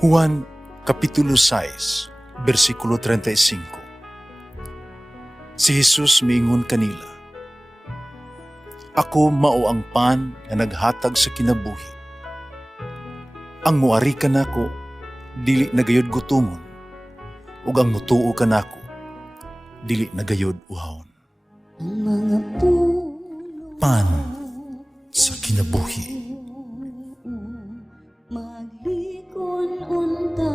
Juan Kapitulo 6, versikulo 35. Si Jesus miingon kanila, "Ako mao ang pan nga naghatag sa kinabuhi. Ang muari kanako dili nagayod gutomon, ug ang mutuo kanako dili nagayod uhawon." Ang mga puno Pan sa kinabuhi. maglikon unta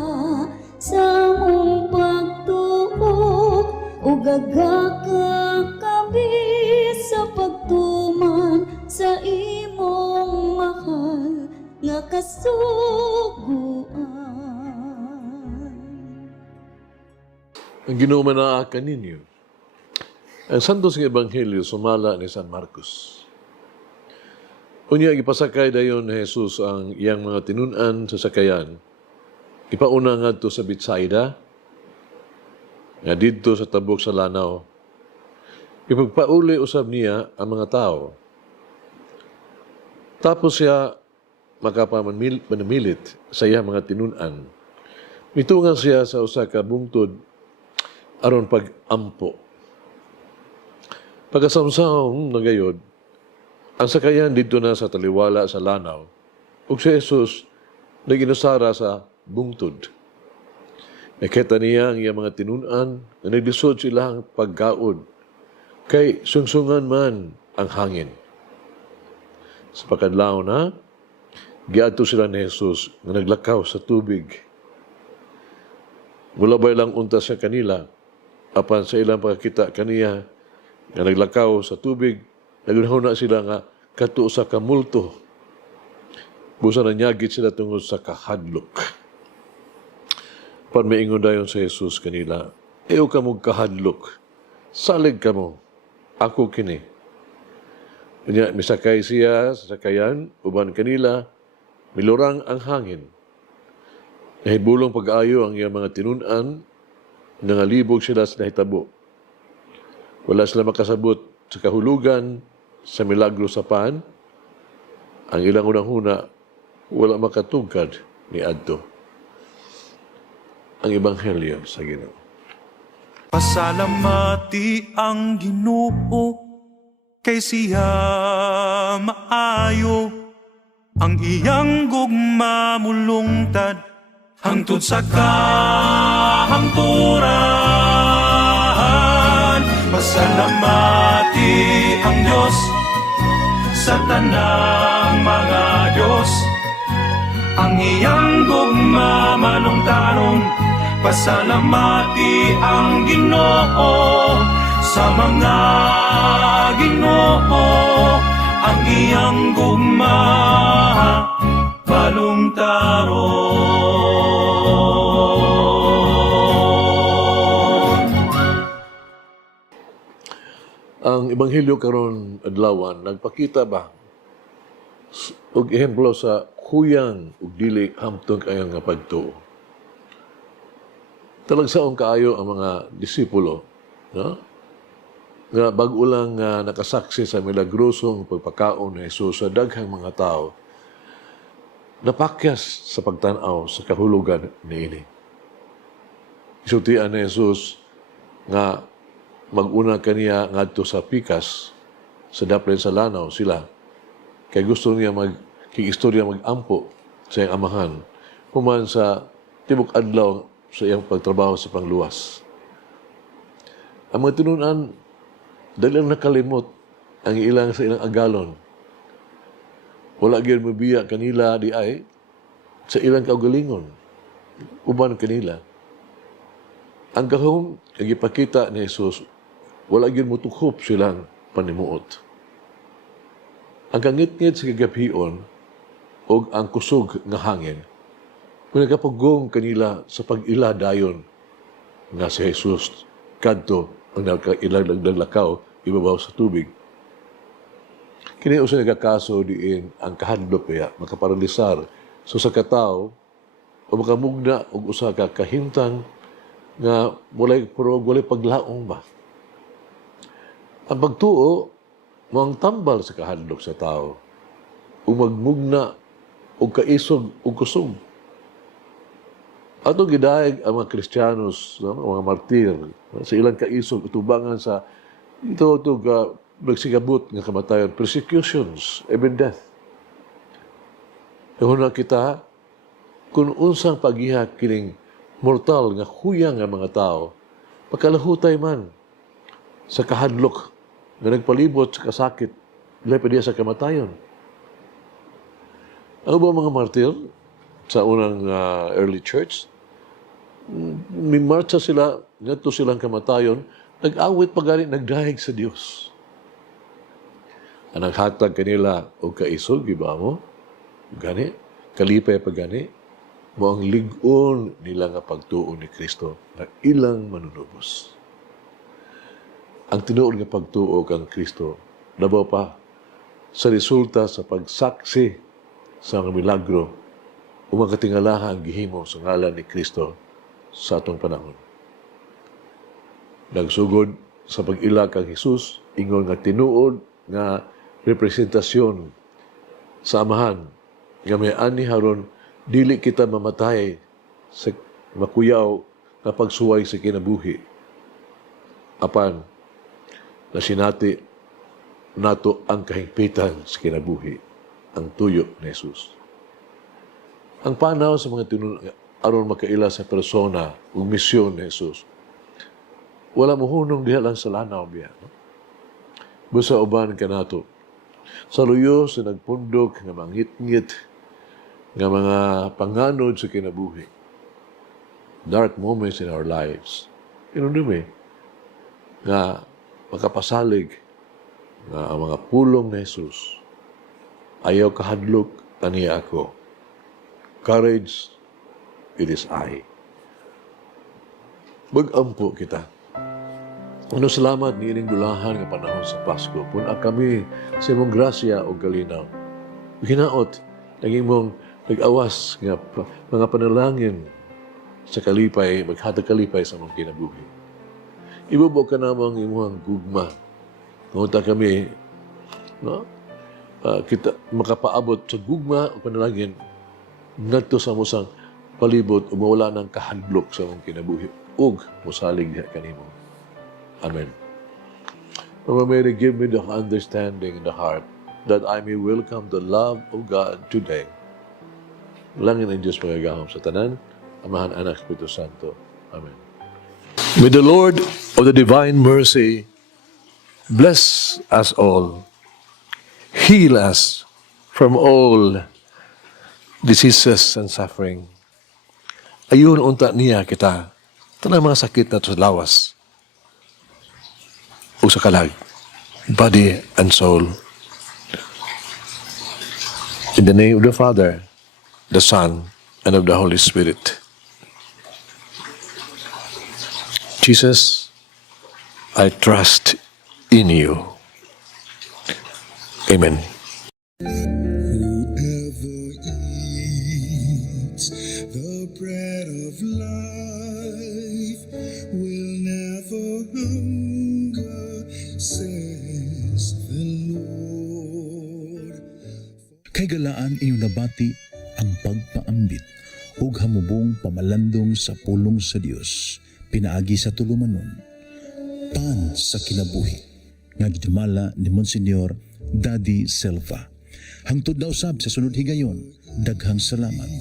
sa mong pagtuo ug gagakabi sa pagtuman sa imong mahal nga kasuguan. Ang ginumanaakan ninyo. Ang Santos ng Ebanghelyo sumala ni San Marcos. Unya ipasakay dayon ni Jesus ang iyang mga tinunan sa sakayan. Ipauna ngadto sa Betsaida, nga didto sa tabok sa lanaw. Ipagpauli usab niya ang mga tao. Tapos siya makapamanamilit sa iyang mga tinunan. Mitungan siya sa usa ka bungtod aron pag-ampo. Pagkasamsahong nagayod, ang sakayan dito na sa taliwala sa lanaw, ug si Jesus naginusara sa bungtod. Nakita niya ang iyang mga tinunan na naglisod silang pagkaod, kay sungsungan man ang hangin. Sa pagkadlaw na, giadto sila ni Jesus na naglakaw sa tubig. Mulabay lang unta sa kanila, apan sa ilang pagkakita kaniya nga naglakaw sa tubig, nagunahuna sila nga kato sa kamulto. Busa na nyagit sila tungod sa kahadlok. Pan maingon dayon sa Jesus kanila, "Ew ka mong kahadlok, salig ka mo, ako kini." Kanya misakay siya sa sakayan, uban kanila, milurang ang hangin. Nahibulong pag-ayo ang iyang mga tinunan, nangalibog sila sa nahitabo. Wala sila makasabot sa kahulugan, sa milagro sa pan. Ang ilang unang-una, wala makatugkad ni adto. Ang Ebanghelyo sa Ginoo. Pasalamati ang Ginoo kay siya maayo, ang iyang gugma mulungtad hangtod sa kahangturan. Pasalamati ang Diyos sa tanang mga Diyos, ang iyang gugma malungtaron. Pasalamati ang Ginoo sa mga Ginoo, ang iyang gugma balungtaron. Ang Ebanghelyo karon adlawan nagpakita ba og ehemplo sa kuyang ug dili hamtong kayo nga pagtuo. Talagsaon kaayo ang mga disipulo, no? Nga bag-o lang nakasaksi sa milagrosong pagpakaon ni Jesus sa daghang mga tao, napakyas sa pagtanaw sa kahulugan niini. Isultian ni Jesus nga mag-una kaniya ngadto sa pikas sa daplin sa lanaw sila, kay gusto niya istorya mag-ampo sa iyang amahan human sa tibok adlaw sa iyang pagtrabaho sa pangluwas. Ang mga tinunan dali lang nakalimot ang ilang sa ilang agalon. Wala gyud mabiya kanila di ay sa ilang kaugalingon uban kanila. Ang gahom ang ipakita ni Jesus, wala gyud mutukhop silang panimuot. Ang kangit-ngit sa kagabion o ang kusog nga hangin, kung nagkapagong kanila sa pag-ila dayon nga si Jesus kadto ang naglakaw ibabaw sa tubig. Kini usa nagakaso diin ang kahadlok kaya makaparalisar so sa katao o makamugna og usa ka kahimtang nga walay paglaong ba. Ang pagtuo mo ang tambal sa kahadlok sa tao o magmugna o kaisog o kusog. Ato gidayeg ang mga Kristiyanos, no, mga martir, sa ilang kaisog, utubangan sa ito nagsigabot nga kamatayon, persecutions, even death. Huna kita, kung unsang pagiha kining mortal nga huyang nga mga tao, pagkalahutay man sa kahadlok nga nagpalibot sa kasakit, ilay pa diya sa kamatayon. Ano ba mga martir sa unang early church? May marcha sila, ngadto silang kamatayon, nag-awit pa gani, nagdahig sa Dios. Ang naghatag kanila o kaisog, iba mo, gani, kalipay pa gani, mo ang ligon nila nga pagtuo ni Kristo na ilang manunubos. Ang tinuod nga pagtuo kang Kristo, labaw pa sa resulta sa pagsaksi sa mga milagro o makatingalaha ang gihimo sa ngalan ni Kristo sa atong panahon. Nagsugod sa pag-ila kang Jesus, ingon nga tinuod nga representasyon sa amahan nga may ani haron dili kita mamatay sa makuyaw na pagsuway sa kinabuhi. Apan na sinati nato ang kahigpitan sa kinabuhi, ang tuyo ni Jesus. Ang panaw sa mga aron makaila sa persona o misyon ni Jesus, wala mo hunong diha lang sa lanaw biya. No? Busa uban ka nato. Sa luyo sa nagpundok nga mangit-ngit nga mga panganod sa kinabuhi. Dark moments in our lives. Inunumi nga makapasalig nga ang mga pulong ni Jesus ayaw kahadlok aniya ako. Courage, it is I. Mag-ampo kita. Ano salamat ni ining dulahan nga panahon sa Pasko. Puna kami sa imong grasya o galinaw. Hinaot, naging mong nag-awas nga mga panalangin sa kalipay, maghatag kalipay sa mong kinabuhi. Ibubo ka namang imong gugma. Ngunta kami, no? Kita makapaabot sa gugma o panalangin ngadto sa musang palibot o mawala ng kahadlok sa mong kinabuhi. Ug musalig diha kanimo. Amen. Lord, may give me the understanding in the heart that I may welcome the love of God today. Langin ang Diyos magagahom sa tanan, Amahan, Anak, Espiritu Santo. Amen. May the Lord of the divine mercy bless us all, heal us from all diseases and suffering. Ayun unta niya kita, tanang mga sakit na sa lawas o sa kalag, body and soul. In the name of the Father, the Son, and of the Holy Spirit. Jesus, I trust in you. Amen. Whoever eats the bread of life will never hunger, says the Lord. Kay galaan inyong nabati ang pagpaambit ug hamubong pamalandong sa pulong sa Dios pinaagi sa tulumanon. Pan sa kinabuhi nga gidumala ni Monsignor Daddy Selva. Hangtod na usab sa sunod higayon, daghang salamat.